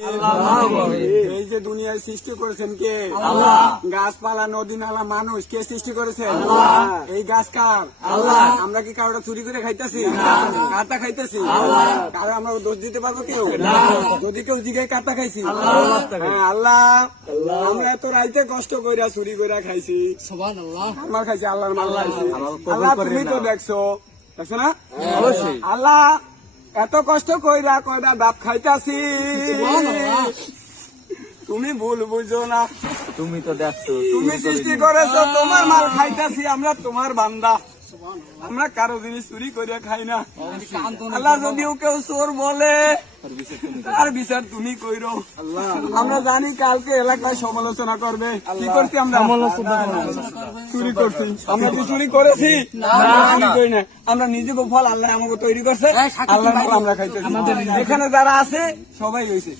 এই যে দুনিয়ায় সৃষ্টি করেছেন কে? গাছপালা, নদী, নালা, মানুষ কে সৃষ্টি করেছেন? এই গাছ কার? আমরা কি কারোটা চুরি করে খাইতেছি? কাটা খাইতেছি? কারো আমরা দোষ দিতে পারবো কেউ? যদি কেউ জিগায় কাটা খাইছি, হ্যাঁ আল্লাহ, আমরা এত রাইতে কষ্ট কইরা চুরি কইরা খাইছি, আমার খাইছি, আল্লাহর মাল খাইছি। আল্লাহ তুমি তো দেখছো না? আল্লাহ এত কষ্ট কইরা কইরা ডাব খাইতাছি, তুমি ভুল বুঝো না। তুমি তো দেখছো, তুমি সৃষ্টি করেছো, তোমার মাল খাইতাছি, আমরা তোমার বান্দা, আমরা কারো জিনিস চুরি করিয়া খাই না। আল্লাহ যদিও কেউ চোর বলে, তার বিচার তুমি কইরো। আমরা জানি কালকে এলাকায় সমালোচনা করবে, কি করছি আমরা? চুরি করছি। আমরা কি চুরি করেছি? চুরি করি না। আমরা নিজেকে ফল আল্লাহ আমাকে তৈরি করছে, আল্লাহর মাল আমরা খাইতেছি। এখানে যারা আছে সবাই হয়েছে।